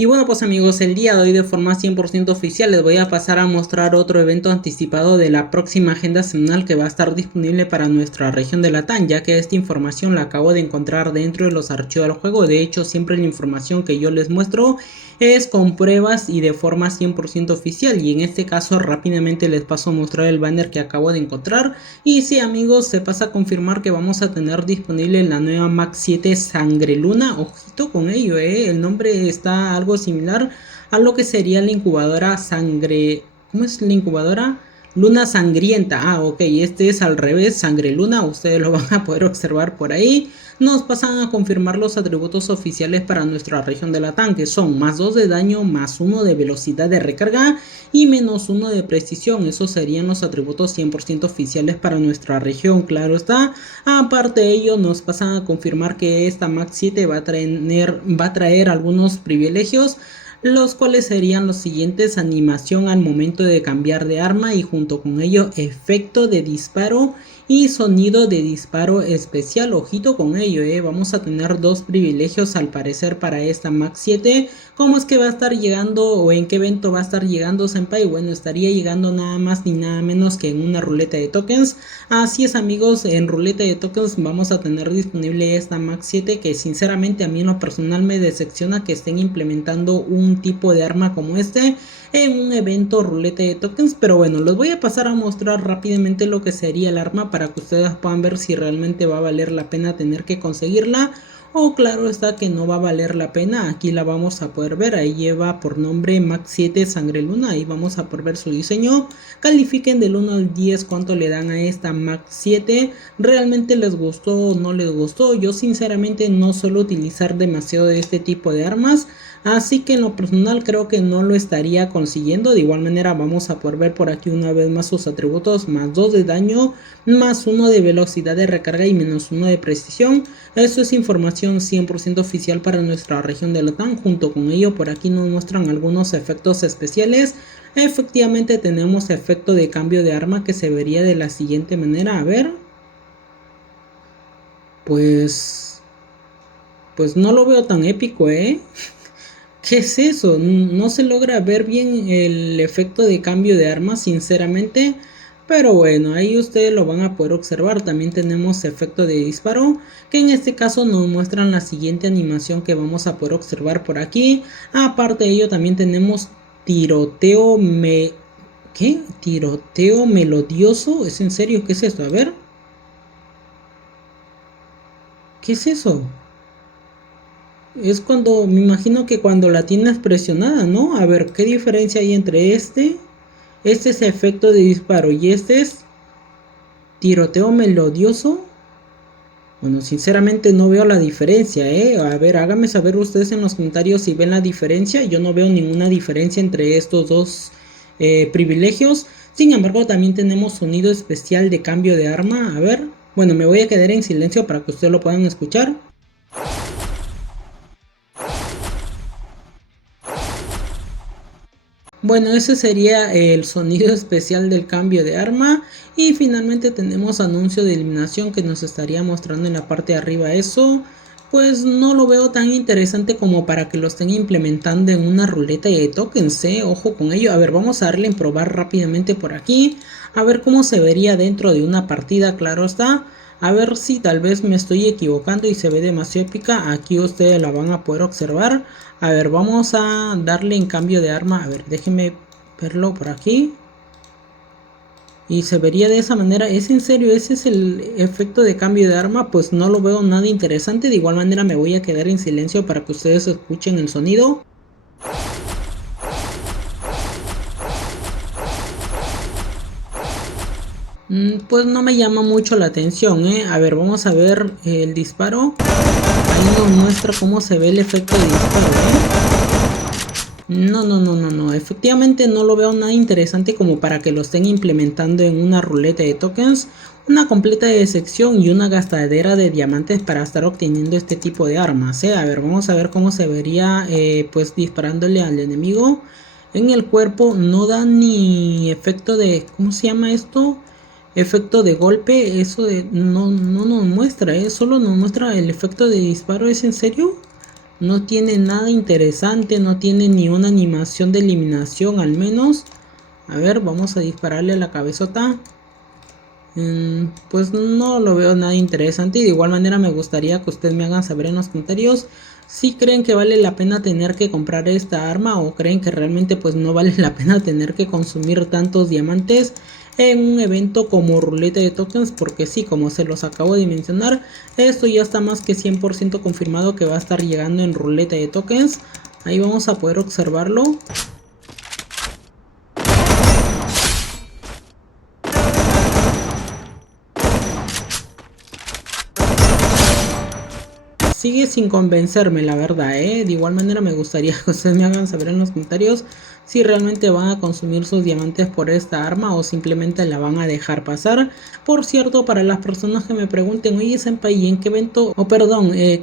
Y bueno pues amigos, el día de hoy de forma 100% oficial les voy a pasar a mostrar otro evento anticipado de la próxima agenda semanal que va a estar disponible para nuestra región de Latam, ya que esta información la acabo de encontrar dentro de los archivos del juego. De hecho, siempre la información que yo les muestro es con pruebas y de forma 100% oficial, y en este caso rápidamente les paso a mostrar el banner que acabo de encontrar. Y sí amigos, se pasa a confirmar que vamos a tener disponible la nueva Max 7 Sangre Luna. Ojito con ello, el nombre está algo similar a lo que sería la incubadora Sangre... ¿Cómo es la incubadora? Luna Sangrienta. Ah, ok, este es al revés, Sangre Luna. Ustedes lo van a poder observar por ahí. Nos pasan a confirmar los atributos oficiales para nuestra región de Latam, que son más 2 de daño, más 1 de velocidad de recarga y menos 1 de precisión. Esos serían los atributos 100% oficiales para nuestra región, claro está. Aparte de ello, nos pasan a confirmar que esta Max 7 va a traer algunos privilegios, los cuales serían los siguientes: animación al momento de cambiar de arma y junto con ello efecto de disparo y sonido de disparo especial. Ojito con ello, vamos a tener dos privilegios al parecer para esta Max 7. ¿Cómo es que va a estar llegando o en qué evento va a estar llegando, Senpai? Bueno, estaría llegando nada más ni nada menos que en una ruleta de tokens. Así es amigos, en ruleta de tokens vamos a tener disponible esta Max 7, que sinceramente a mí en lo personal me decepciona que estén implementando un tipo de arma como este en un evento ruleta de tokens. Pero bueno, les voy a pasar a mostrar rápidamente lo que sería el arma para que ustedes puedan ver si realmente va a valer la pena tener que conseguirla, o claro está que no va a valer la pena. Aquí la vamos a poder ver, ahí lleva por nombre Max 7 Sangre Luna, ahí vamos a poder ver su diseño. Califiquen del 1 al 10 cuánto le dan a esta Max 7, realmente les gustó o no les gustó. Yo sinceramente no suelo utilizar demasiado de este tipo de armas, así que en lo personal creo que no lo estaría consiguiendo. De igual manera vamos a poder ver por aquí una vez más sus atributos: más 2 de daño, más 1 de velocidad de recarga y menos 1 de precisión. Eso es información 100% oficial para nuestra región de Latam. Junto con ello por aquí nos muestran algunos efectos especiales. Efectivamente tenemos efecto de cambio de arma que se vería de la siguiente manera. A ver, pues no lo veo tan épico, ¿Qué es eso? No se logra ver bien el efecto de cambio de arma, sinceramente. Pero bueno, ahí ustedes lo van a poder observar. También tenemos efecto de disparo, que en este caso nos muestran la siguiente animación que vamos a poder observar por aquí. Aparte de ello también tenemos tiroteo ¿Qué? Tiroteo melodioso. ¿Es en serio? ¿Qué es esto? A ver. ¿Qué es eso? Es cuando, me imagino que cuando la tienes presionada, ¿no? A ver, ¿qué diferencia hay entre este? Este es efecto de disparo y este es tiroteo melodioso. Bueno, sinceramente no veo la diferencia, A ver, háganme saber ustedes en los comentarios si ven la diferencia. Yo no veo ninguna diferencia entre estos dos privilegios. Sin embargo, también tenemos sonido especial de cambio de arma. A ver, bueno, me voy a quedar en silencio para que ustedes lo puedan escuchar. Bueno, ese sería el sonido especial del cambio de arma. Y finalmente tenemos anuncio de eliminación que nos estaría mostrando en la parte de arriba. Eso pues no lo veo tan interesante como para que lo estén implementando en una ruleta de tokens, ojo con ello. A ver, vamos a darle en probar rápidamente por aquí, a ver cómo se vería dentro de una partida, claro está. A ver si tal vez me estoy equivocando y se ve demasiado épica. Aquí ustedes la van a poder observar. A ver, vamos a darle en cambio de arma. A ver, déjenme verlo por aquí. Y se vería de esa manera. ¿Es en serio? ¿Ese es el efecto de cambio de arma? Pues no lo veo nada interesante. De igual manera me voy a quedar en silencio para que ustedes escuchen el sonido. Pues no me llama mucho la atención, A ver, vamos a ver el disparo. Ahí nos muestra cómo se ve el efecto de disparo, No, efectivamente no lo veo nada interesante como para que lo estén implementando en una ruleta de tokens. Una completa decepción y una gastadera de diamantes para estar obteniendo este tipo de armas, A ver, vamos a ver cómo se vería pues disparándole al enemigo en el cuerpo. No da ni efecto de, ¿cómo se llama esto? Efecto de golpe. Eso de no nos muestra, solo nos muestra el efecto de disparo. ¿Es en serio? No tiene nada interesante, no tiene ni una animación de eliminación al menos. A ver, vamos a dispararle a la cabezota. Pues no lo veo nada interesante y de igual manera me gustaría que ustedes me hagan saber en los comentarios si creen que vale la pena tener que comprar esta arma o creen que realmente pues no vale la pena tener que consumir tantos diamantes en un evento como ruleta de tokens, porque sí, como se los acabo de mencionar, esto ya está más que 100% confirmado que va a estar llegando en ruleta de tokens. Ahí vamos a poder observarlo. Sigue sin convencerme, la verdad, De igual manera me gustaría que ustedes me hagan saber en los comentarios si realmente van a consumir sus diamantes por esta arma o simplemente la van a dejar pasar. Por cierto, para las personas que me pregunten, oye Senpai, ¿en qué evento,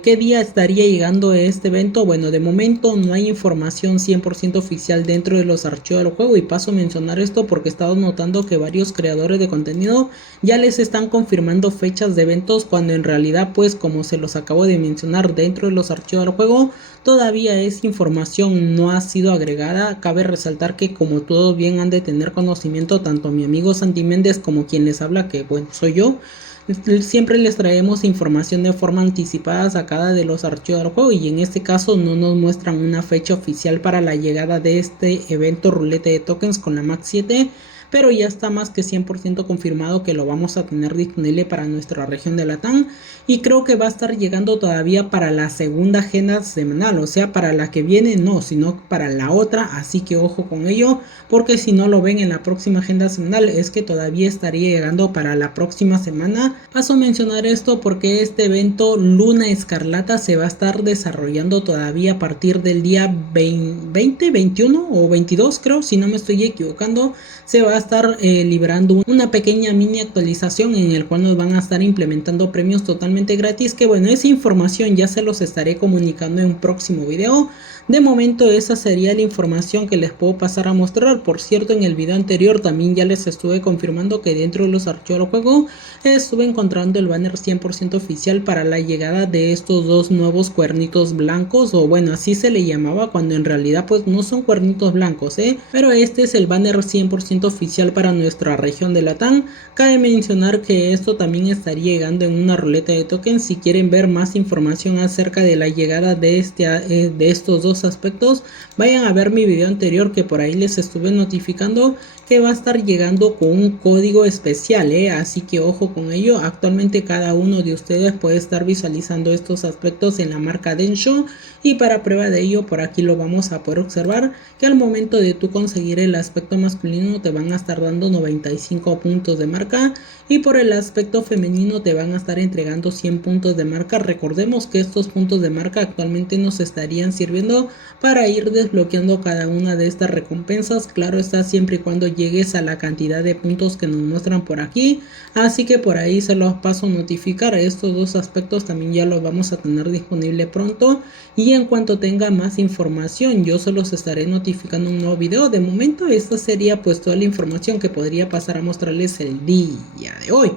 qué día estaría llegando este evento? Bueno, de momento no hay información 100% oficial dentro de los archivos del juego y paso a mencionar esto porque he estado notando que varios creadores de contenido ya les están confirmando fechas de eventos cuando en realidad pues como se los acabo de mencionar dentro de los archivos del juego todavía esa información no ha sido agregada. Cabe resaltar que como todos bien han de tener conocimiento, tanto mi amigo Santi Méndez como quien les habla, que bueno soy yo, siempre les traemos información de forma anticipada sacada de los archivos del juego y en este caso no nos muestran una fecha oficial para la llegada de este evento ruleta de tokens con la Max 7, pero ya está más que 100% confirmado que lo vamos a tener disponible para nuestra región de Latam y creo que va a estar llegando todavía para la segunda agenda semanal, o sea, para la que viene no, sino para la otra, así que ojo con ello, porque si no lo ven en la próxima agenda semanal es que todavía estaría llegando para la próxima semana. Paso a mencionar esto porque este evento Luna Escarlata se va a estar desarrollando todavía a partir del día 20, 21 o 22 creo, si no me estoy equivocando, se va a estar librando una pequeña mini actualización en el cual nos van a estar implementando premios totalmente gratis, que bueno, esa información ya se los estaré comunicando en un próximo video. De momento esa sería la información que les puedo pasar a mostrar. Por cierto, en el video anterior también ya les estuve confirmando que dentro de los archivos del juego estuve encontrando el banner 100% oficial para la llegada de estos dos nuevos cuernitos blancos, o bueno, así se le llamaba cuando en realidad pues no son cuernitos blancos, pero este es el banner 100% oficial para nuestra región de Latam. Cabe mencionar que esto también estaría llegando en una ruleta de tokens. Si quieren ver más información acerca de la llegada de estos dos aspectos, vayan a ver mi video anterior que por ahí les estuve notificando que va a estar llegando con un código especial, así que ojo con ello. Actualmente cada uno de ustedes puede estar visualizando estos aspectos en la marca Densho y para prueba de ello por aquí lo vamos a poder observar que al momento de tú conseguir el aspecto masculino te van a estar dando 95 puntos de marca y por el aspecto femenino te van a estar entregando 100 puntos de marca. Recordemos que estos puntos de marca actualmente nos estarían sirviendo para ir desbloqueando cada una de estas recompensas, claro está, siempre y cuando llegues a la cantidad de puntos que nos muestran por aquí, así que por ahí se los paso a notificar. Estos dos aspectos también ya los vamos a tener disponible pronto y en cuanto tenga más información yo se los estaré notificando en un nuevo video. De momento esta sería pues toda la información que podría pasar a mostrarles el día de hoy.